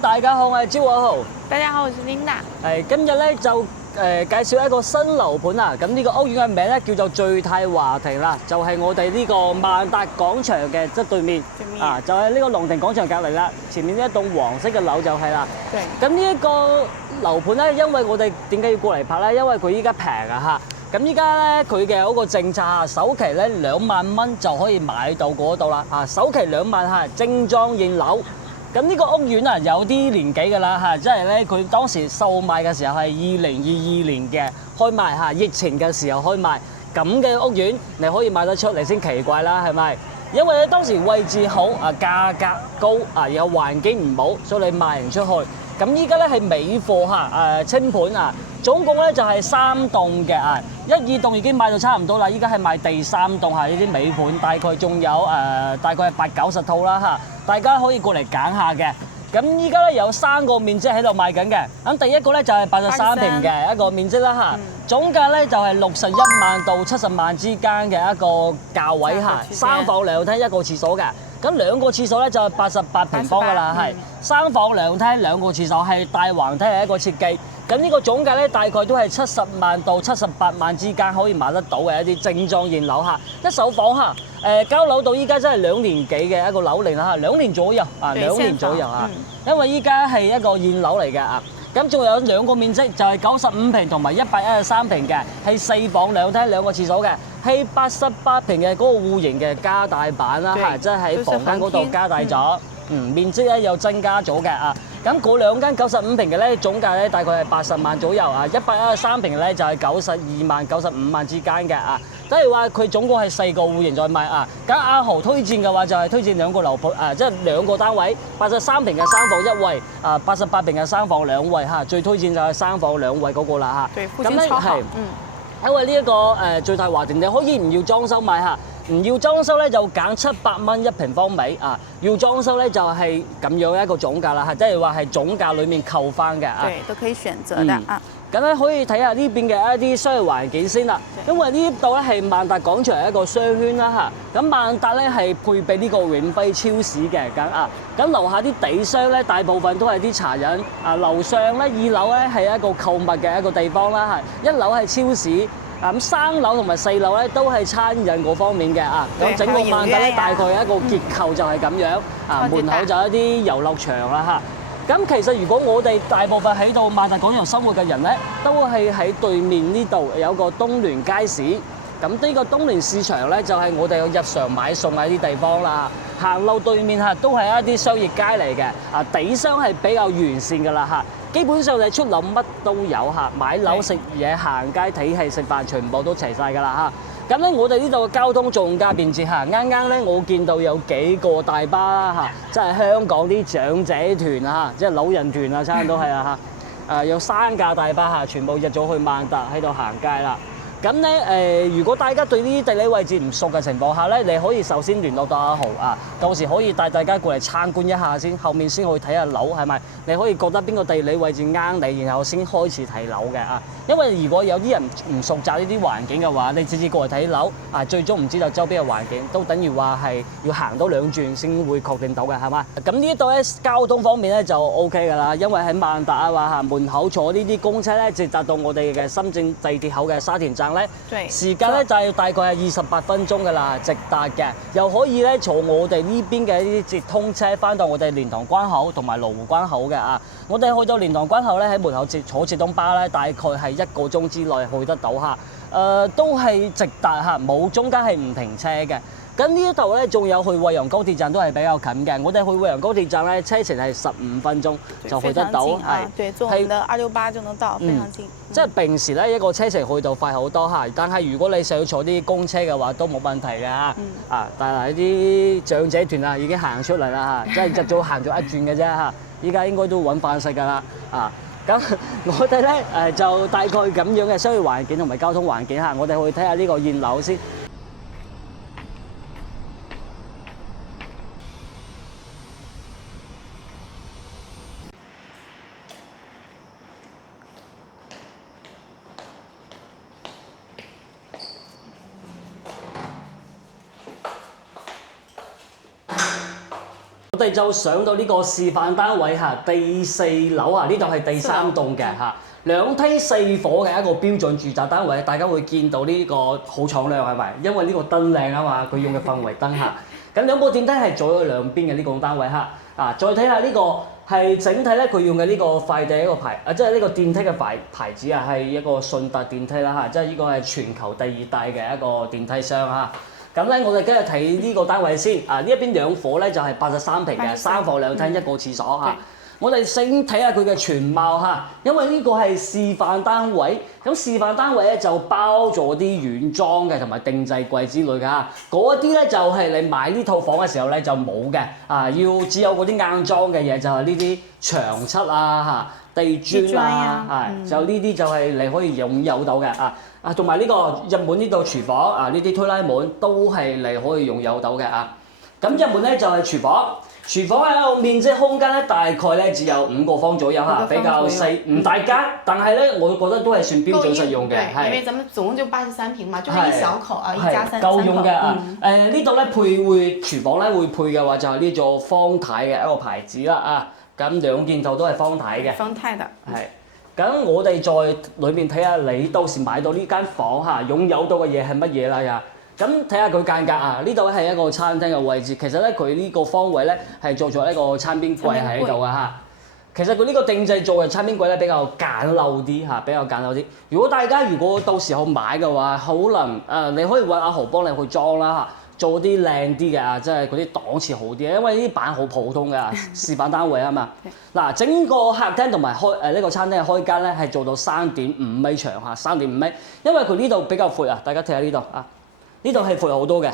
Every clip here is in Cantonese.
Hello， 大家好，我係招友豪。大家好，我是 Linda。今日咧就介紹一個新樓盤啦。咁呢個屋苑嘅名咧叫做聚泰華庭啦，就係我哋呢個萬達廣場嘅側對面啊，就係呢個龍庭廣場隔離啦。前面呢一棟黃色嘅樓就係啦。咁呢一個樓盤咧，因為我哋點解要過嚟拍咧？因為佢依家平啊嚇。咁依家咧佢嘅嗰個政策啊，首期咧2萬蚊就可以買到嗰度啦。啊，首期2萬嚇，精裝現樓。咁呢個屋苑啊，有啲年紀㗎啦嚇，即係咧佢當時售賣嘅時候係2022年嘅開賣嚇，疫情嘅時候開賣。咁嘅屋苑你可以賣得出嚟先奇怪啦，係咪？因為咧當時位置好啊，價格高啊，有環境唔好，所以你賣唔出去。咁依家咧係尾貨嚇，清盤啊，總共咧就係3棟嘅啊，1、2棟已經賣到差唔多啦，依家係賣第3棟嚇，呢啲尾盤大概仲有大概係80-90套啦嚇。大家可以過嚟揀下嘅。咁依家咧有3個面積喺度賣緊嘅。咁第一個咧就係83平嘅一個面積啦嚇，總價咧就係61萬到70萬之間嘅一個價位嚇。3房2廳1個廁所嘅。咁2個廁所咧就係88平方㗎啦，係3房2廳2個廁所係大橫廳係一個設計。咁呢個總價咧大概都係70萬到78萬之間可以買得到嘅一啲精裝現樓嚇。一手房嚇，交樓到依家真係2年幾嘅一個樓齡啦嚇，2年左右啊，2年左右啊。因為依家係一個現樓嚟嘅啊。咁仲有2個面積就係95平同埋113平嘅，係4房2廳2個廁所嘅，係88平嘅嗰個戶型嘅加大版啦嚇，即係喺房間嗰度加大咗，面積咧又增加咗嘅啊。咁嗰2間95平嘅咧，總價咧大概係80萬左右啊，113平嘅咧就係92萬、95萬之間嘅啊。即係話佢總共係4個戶型在賣啊。咁阿豪推薦嘅話就係推薦2個樓盤啊，即係2個單位，83平嘅3房1衛啊，88平嘅3房2衛嚇，最推薦就係3房2衛嗰個啦嚇。咁咧係，因為呢一個聚泰華庭你可以唔要裝修買嚇。唔要裝修咧就揀700蚊1平方米啊，要裝修咧就係咁樣一個總價啦嚇，即係話係總價裡面扣翻嘅啊。對，都可以選擇的啊。咁咧可以睇下呢邊嘅一啲商業環境先啦，因為呢度咧係萬達廣場一個商圈啦嚇，咁萬達咧係配備呢個永輝超市嘅咁啊，咁樓下啲地商咧大部分都係啲茶飲啊，樓上咧2樓咧係一個購物嘅一個地方啦嚇，1樓係超市。咁3樓同埋4樓咧都係餐飲嗰方面嘅啊，咁整個萬達咧大概一個結構就係咁樣啊，門口就一啲遊樂場啦嚇。咁其實如果我哋大部分喺度萬達廣場生活嘅人咧，都係喺對面呢度有個東聯街市。咁呢個東聯市場咧就係我哋日常買餸嘅啲地方啦。行路對面嚇都係一啲商業街嚟嘅啊，地商係比較完善㗎啦嚇。基本上你出樓乜都有嚇，買樓食嘢、行街睇戲、食飯，全部都齊晒㗎啦嚇。咁咧，我哋呢度嘅交通仲加便捷嚇。啱啱咧，我見到有幾個大巴啦嚇，即係香港啲長者團啊，即係老人團啊，差唔多係啊嚇。有3架大巴嚇，全部入咗去萬達喺度行街啦。咁咧如果大家對呢啲地理位置唔熟嘅情況下咧，你可以首先聯絡到阿豪啊，到時可以帶大家過嚟參觀一下先，後面先去睇下樓係咪？你可以覺得邊個地理位置啱你，然後先開始睇樓嘅啊。因為如果有啲人唔熟習呢啲環境嘅話，你直接過嚟睇樓啊，最終唔知道周邊嘅環境，都等於話係要行多2轉先會確定到嘅，係嘛？咁呢度咧交通方面咧就 OK 㗎啦，因為喺萬達啊話嚇門口坐呢啲公車咧，直達到我哋嘅深圳地鐵口嘅沙田站咧，時間咧就係大概係28分鐘㗎啦，直達嘅，又可以咧坐我哋呢邊嘅呢啲直通車翻到我哋蓮塘關口同埋羅湖關口嘅啊。我哋去到蓮塘關口咧，喺門口坐直通巴咧，大概係1個鐘之內去得到嚇。都係直達嚇，冇中間係唔停車嘅。咁呢一度咧，仲有去惠陽高鐵站都係比較近嘅。我哋去惠陽高鐵站咧，車程係15分鐘就去得到，係對，坐我們的268就能到，非常近。即係平時咧一個車程去到快好多嚇，但係如果你想坐啲公車嘅話，都冇問題嘅嚇。但係啲長者團啊已經行出嚟啦嚇，即係日早行咗一轉嘅啫嚇，依家應該都揾飯食㗎啦啊！咁我哋咧就大概咁樣嘅商業環境同埋交通環境下，我哋去睇下呢個現樓先。我哋就上到呢個示範單位嚇，第4樓啊，呢度係第3棟嘅嚇，2梯4伙嘅一個標準住宅單位，大家會見到呢個好敞亮係咪？因為呢個燈靚啊嘛，佢用嘅氛圍燈嚇。咁2部電梯係左右兩邊嘅呢個單位嚇。再睇下呢個係整體咧，佢用嘅呢個快遞一個牌即係呢個電梯嘅牌子啊，係一個順達電梯啦嚇，即係呢個係全球第2大嘅一個電梯商嚇。咁咧，我哋今日睇呢個單位先。呢一邊2伙咧就係83平嘅3房2廳1個廁所嚇。我哋先睇下佢嘅全貌嚇，因為呢個係示範單位，咁示範單位咧就包咗啲軟裝嘅同埋定制櫃之類嘅嚇。嗰啲咧就係你買呢套房嘅時候咧就冇嘅要只有嗰啲硬裝嘅嘢，就係呢啲牆漆啊嚇、地磚啊就呢啲就係你可以擁有到嘅同埋呢個入門呢度廚房呢啲推拉門都係你可以擁有到嘅咁入門咧就係廚房。廚房喺個面積空間咧，大概咧只有5個方左右嚇，比較細，唔大間，但係咧我覺得都係算標準實用嘅，係。因為咱們總共就83平嘛，就是一小口一家3口。夠用嘅呢度咧會廚房咧會配嘅話就係呢座方太嘅一個牌子啦咁2件套都係方太嘅。方太的。係。咁我哋再裏面睇下你到時買到呢間房擁有到嘅嘢係乜嘢啦咁睇下佢間隔呢度係一個餐廳嘅位置，其實咧佢呢個方位咧係做咗一個餐邊櫃喺度其實佢呢個定製做嘅餐邊櫃咧比較簡陋啲比較簡陋啲。如果大家到時候買嘅話，可能你可以揾阿豪幫你去裝啦做啲靚啲嘅即係嗰啲檔次好啲，因為呢啲板好普通嘅示範單位啊嘛。嗱，整個客廳同埋呢個餐廳嘅開間咧係做到3.5米長3.5米，因為佢呢度比較闊大家睇下呢度呢度係闊好多嘅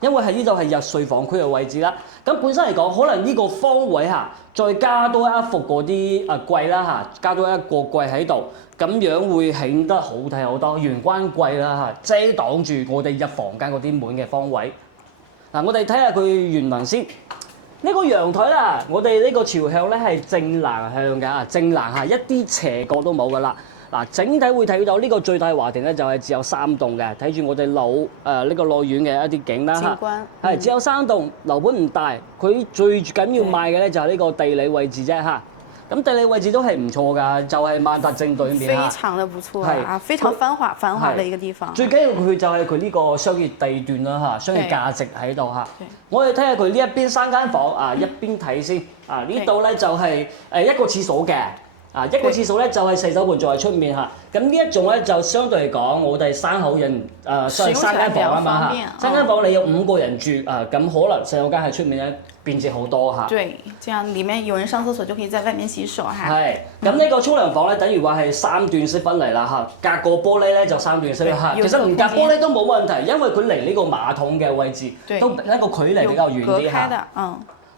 因為呢度係入睡房區嘅位置啦。咁本身嚟講，可能呢個方位再加多一幅嗰啲櫃啦加多一個櫃喺度，咁樣會顯得好睇好多。玄關櫃啦遮擋住我哋入房間嗰啲門嘅方位。我哋睇下佢原文先。呢個陽台啦，我哋呢個朝向咧係正南向嘅正南一啲斜角都冇噶啦。整體會睇到呢個最大華庭咧就係只有3棟嘅，睇住我哋呢個內院嘅一啲景啦係只有3棟，樓盤唔大，佢最緊要賣嘅咧就係呢個地理位置啫咁地理位置都係唔錯㗎，就係萬達正對面非常的不錯非常繁華嘅一個地方。最緊要佢就係佢呢個商業地段啦商業價值喺度我哋睇下佢呢一邊3間房一邊睇先呢度咧就係一個廁所嘅。一個廁所咧就係洗手盆就喺出面咁呢一種咧就相對嚟講，我哋3口人3間房啊嘛3間房你有5個人住咁可能洗手間喺出面咧便捷好多對，這樣裡面有人上廁所就可以在外面洗手係，咁呢個沖涼房咧，等於話係3段式分離啦隔個玻璃咧就3段式其實唔隔玻璃都冇問題，因為佢離呢個馬桶嘅位置都一個距離比較遠啲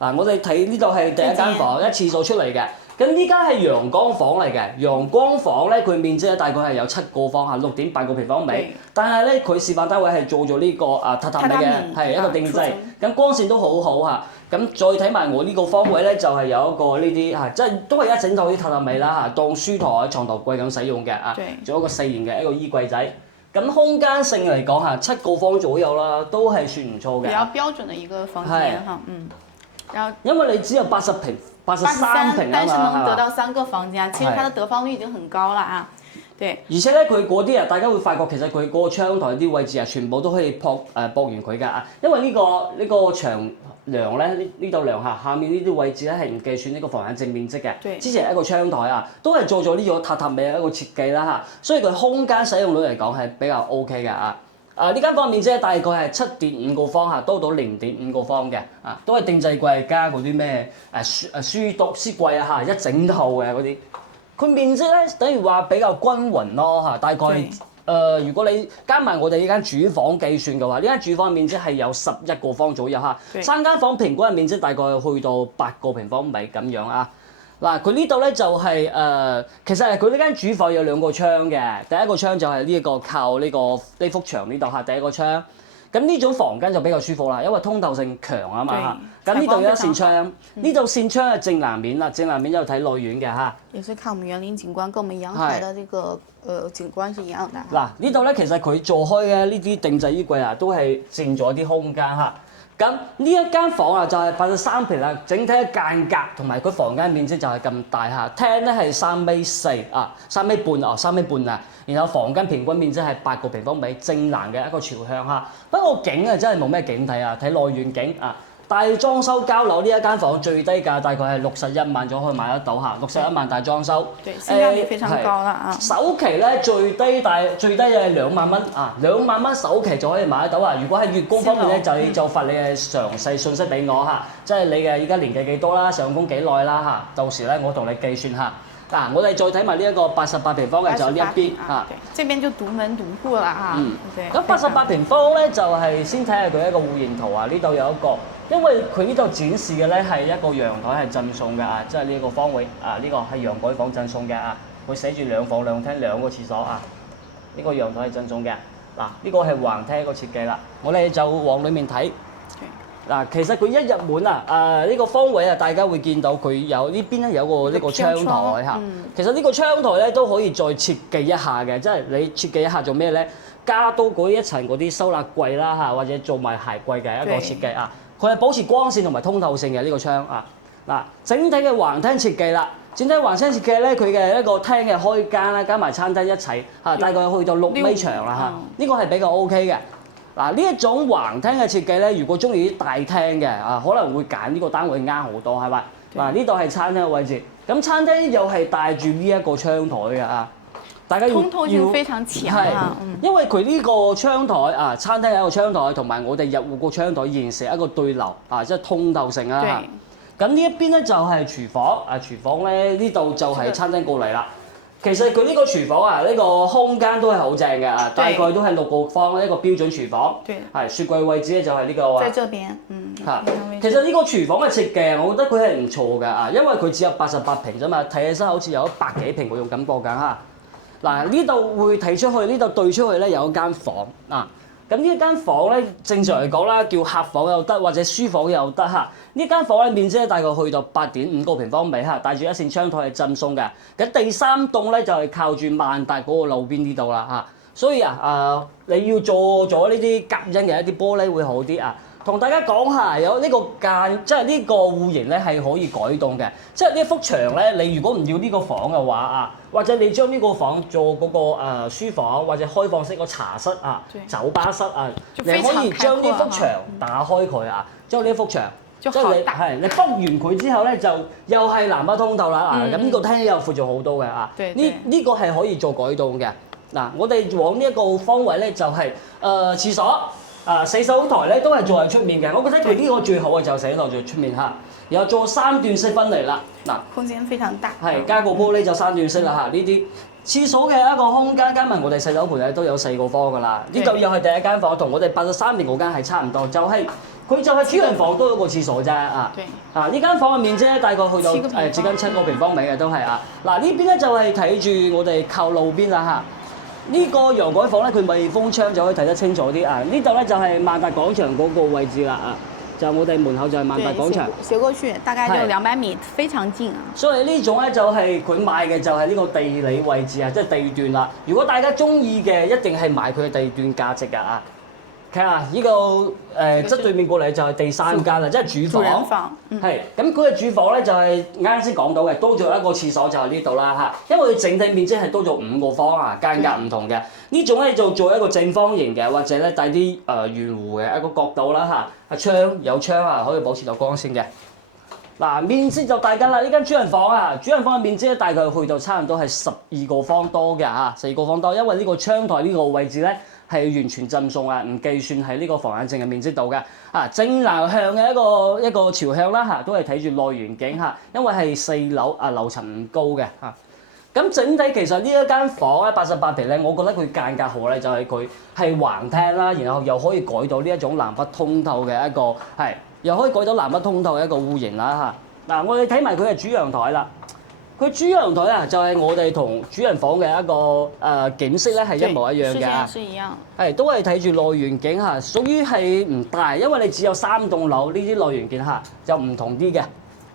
我哋睇呢度係第一間房，一廁所出嚟嘅。咁呢間係陽光房嚟嘅，陽光房咧佢面積咧大概係有7個方6.8個平方米，但係咧佢示範單位係做咗呢個榻榻米嘅，係一個定製，咁光線都好好咁再睇埋我呢個方位咧，就係有一個呢啲即係都係一整套啲榻榻米啦當書台、床頭櫃咁使用嘅仲有一個4型嘅一個衣櫃仔。咁空間性嚟講7個方左右啦，都係算唔錯嘅。比較標準嘅一個房間因為你只有83平但是能得到3個房間，其實它的得房率已經很高啦對。而且咧，佢嗰啲大家會發覺其實佢嗰個窗台啲位置全部都可以駁完佢㗎因為呢個牆梁咧，呢度梁下面呢啲位置咧係唔計算呢個房間正面積嘅。之前一個窗台都係做咗呢個榻榻米嘅一個設計啦所以佢空間使用率嚟講係比較 OK 嘅呢間房面積大概係7.5個方多到0.5個方嘅都係定製櫃加嗰啲咩書讀書櫃一整套嘅嗰啲。佢面積咧等於話比較均勻咯大概如果你加埋我哋呢間主房計算嘅話，呢間主房面積係有11個方左右3間房平均嘅面積大概去到8個平方米咁樣佢呢度咧就係其實係佢呢間主房有2個窗嘅，第一個窗就係呢個靠呢幅牆呢度第一個窗。咁呢種房間就比較舒服啦，因為通透性強啊嘛咁呢度有一扇窗，呢度扇窗係正南面啦，正南面有睇內院嘅也是看我們園林景觀，跟我們陽台的這個景觀是一樣的嗱，呢度咧其實佢做開嘅呢啲定製衣櫃都係佔咗啲空間咁呢一間房啊，就係83平啦，整體嘅間隔同埋佢房間面積就係咁大嚇，廳咧係3.4米啊，3.5米啊，然後房間平均面積係8個平方米，正南嘅一個朝向嚇。不過景啊真係冇咩景睇啊，睇內遠景啊。大裝修交樓呢一間房最低價大概係61萬就可以買得到嚇，61萬大裝修。對，性價比非常高啦啊！首期咧最低係2萬蚊啊，2萬蚊首期就可以買得到啊！如果喺月供方面咧，就發你嘅詳細信息俾我嚇，即係你嘅依家年紀幾多啦，上工幾耐啦嚇，到時咧我同你計算下。嗱，我哋再睇埋呢一個88平方嘅就係呢一邊啊，對，這邊就獨門獨戶啦嚇。對。咁88平方咧就係先睇下佢一個戶型圖啊，呢度有一個。因為佢呢度展示嘅咧係一個陽台係贈送嘅啊，即係呢個方位啊，呢個係陽改房贈送嘅啊，佢寫住2房2廳2個廁所啊，呢個陽台係贈送嘅。嗱，呢個係橫廳個設計啦，我哋就往裡面睇。嗱，其實佢一入門啊，呢個方位啊，大家會見到佢有呢邊咧有個呢個窗台嚇。其實呢個窗台咧都可以再設計一下嘅，即係你設計一下做咩咧？加多嗰一層嗰啲收納櫃啦嚇，或者做埋鞋櫃嘅一個設計啊。佢係保持光線同埋通透性嘅呢個窗啊！嗱，整體嘅橫廳設計啦，整體橫廳設計咧，佢嘅一個廳嘅開間啦，加埋餐廳一齊嚇，大概去到6米長啦嚇，呢個係比較 OK 嘅。嗱，呢一種橫廳嘅設計咧，如果中意啲大廳嘅啊，可能會揀呢個單位啱好多，係咪？嗱，呢度係餐廳嘅位置，咁餐廳又係帶住呢一個窗台嘅啊。大家通透性非常強啊！因為佢呢個窗台啊，餐廳有一個窗台，同埋我哋入戶個窗台形成一個對流啊，即係通透性啊。咁呢一邊咧就係廚房啊，廚房咧呢度就係餐廳過嚟啦。其實佢呢個廚房啊，呢個空間都係好正嘅啊，大概都係6個方一個標準廚房。係雪櫃位置咧就係呢個啊。在這邊，嚇，其實呢個廚房嘅設計，我覺得佢係唔錯㗎啊，因為佢只有88平啫嘛，睇起身好似有100幾平嗰種感覺㗎嚇。嗱，呢度會睇出去，呢度對出去咧有一間房啊。咁呢一間房咧，正常嚟講啦，叫客房又得，或者書房又得嚇。呢間房咧面積咧大概去到8.5個平方米嚇，帶住一扇窗台係贈送嘅。咁第3棟咧就係靠住萬達嗰個路邊呢度啦嚇。所以你要做咗呢啲隔音嘅一啲玻璃會好啲啊。同大家講下，有呢個間，即係呢個戶型咧係可以改動嘅。即係呢一幅牆咧，你如果唔要呢個房嘅話啊，或者你將呢個房做嗰個書房或者開放式個茶室啊、酒吧室啊，你可以將呢幅牆打開佢啊，將呢幅牆，即係你覆完佢之後咧，就又係南北通透啦啊！咁呢個廳又闊咗好多嘅啊。呢個係可以做改動嘅。嗱，我哋往呢一個方位咧就係廁所。洗手台咧都係做喺出面嘅，我覺得佢呢個最好嘅就洗手台在出面嚇，然後做3段式分離啦。嗱，空間非常大。係加個玻璃就3段式啦嚇，呢啲廁所嘅一個空間加埋我哋洗手盆咧都有4個方㗎啦。呢度又係第一間房，同我哋83年嗰間係差唔多，佢就係主人房多咗個廁所啫啊。呢間房嘅面積咧大概去到接近7個平方米嘅都係啊。嗱，呢邊咧就係睇住我哋靠路邊啦嚇。呢個陽台房咧，佢密封窗就可以睇得清楚啲啊！呢度咧就係萬達廣場嗰個位置啦啊！就我哋門口就係萬達廣場，斜過去大概就200米，非常近啊！所以呢種咧就係佢賣嘅就係呢個地理位置啊，即係地段啦。如果大家中意嘅，一定係買佢嘅地段價值㗎啊！睇下呢個側對面過嚟就係第3間啦，即係主房。係咁，佢嘅主房咧就係啱先講到嘅，多咗一個廁所就係呢度啦嚇。因為佢整體面積係多咗5個方啊，間隔唔同嘅。呢種咧就做一個正方形嘅，或者咧帶啲圓弧嘅一個角度啦嚇。有窗啊，可以保持到光線嘅。嗱，面積就大間啦，呢間主人房啊，主人房嘅面積咧大概去到差唔多係12個方多嘅嚇，4個方多，因為呢個窗台呢個位置咧。係完全贈送啊，唔計算喺呢個房間淨嘅面積度嘅啊，正南向嘅一個朝向啦嚇，都係睇住內園景嚇，因為係4樓啊，樓層唔高嘅嚇。咁整體其實呢一間房咧88平咧，我覺得佢間隔好咧，就係佢係橫廳啦，然後又可以改到呢一種南北通透嘅一個係，又可以改到南北通透嘅一個戶型啦嚇。嗱，我哋睇埋佢嘅主陽台啦。佢主陽台啊，就係我哋同主人房嘅一個景色咧，係一模一樣嘅啊。係都係睇住內園景嚇，屬於係唔大，因為你只有3棟樓呢啲內園景嚇，就唔同啲嘅。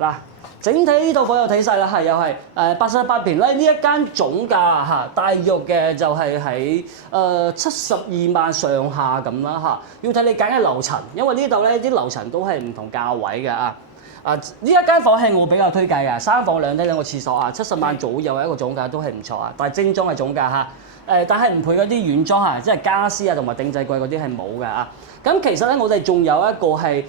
嗱，整體呢套房有睇晒啦，係又係88平咧，呢一間總價嚇，大約嘅就係喺72萬上下咁啦嚇，要睇你揀嘅樓層，因為呢度咧啲樓層都係唔同價位嘅啊。呢一間房係我比較推介嘅，3房2廳2個廁所啊，70萬左右一個總價都係唔錯啊，但係精裝嘅總價嚇。但係唔配嗰啲軟裝嚇，即係家私啊同埋定製櫃嗰啲係冇嘅啊。咁其實咧，我哋仲有一個係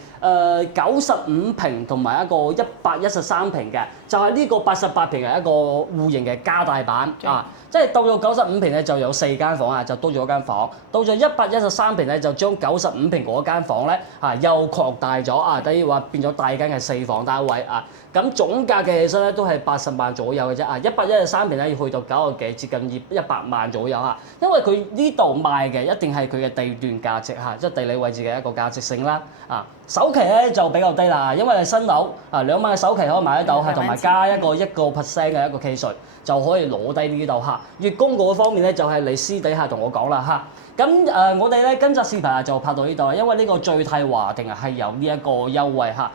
95平同埋一個113平嘅，就係呢個88平嘅一個戶型嘅加大版啊。即係到咗95平咧就有4間房啊，就多咗一間房。到咗113平咧就將95平嗰間房咧又擴大咗啊，等於話變咗大間嘅4房單位啊。咁總價嘅起身咧都係80萬左右嘅啫啊，113平咧要去到90幾，接近100萬左右啊。因為佢呢度賣嘅一定係佢嘅地段價值嚇，即係地理位置嘅一個價值性啦啊。首期咧就比較低啦，因為係新樓啊，2萬嘅首期可以買得到，係同埋加一個1% 嘅一個契稅就可以攞低呢度嚇。月供嗰方面咧就係你私底下同我講啦嚇。咁我哋咧今集視頻就拍到呢度啦，因為呢個最泰華庭係有呢一個優惠嚇，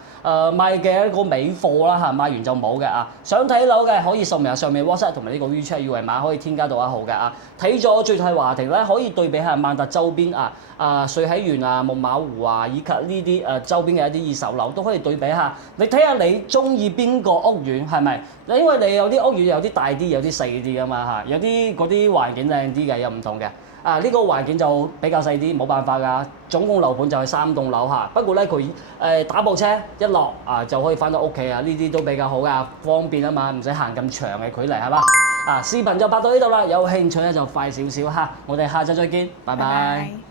賣嘅一個尾貨啦嚇，賣完就冇嘅啊。想睇樓嘅可以掃描上面 WhatsApp 同埋呢個 WeChat 二維碼可以添加到1號嘅啊。睇咗最泰華庭咧，可以對比下萬達周邊瑞禧園啊、木馬湖啊，以及呢啲周邊嘅一啲二手樓都可以對比下。你睇下你中意邊個屋苑係咪？因為你有啲屋苑有啲大啲，有啲細啲噶嘛嚇，有啲嗰啲環境靚啲嘅，有唔同嘅。呢個環境就比較細啲，冇辦法㗎。總共樓盤就係3棟樓嚇，不過咧佢打部車一落就可以翻到屋企啊，呢啲都比較好㗎，方便啊嘛，唔使行咁長嘅距離係嘛？視頻就拍到呢度啦，有興趣咧就快少少嚇，我哋下週再見，拜拜。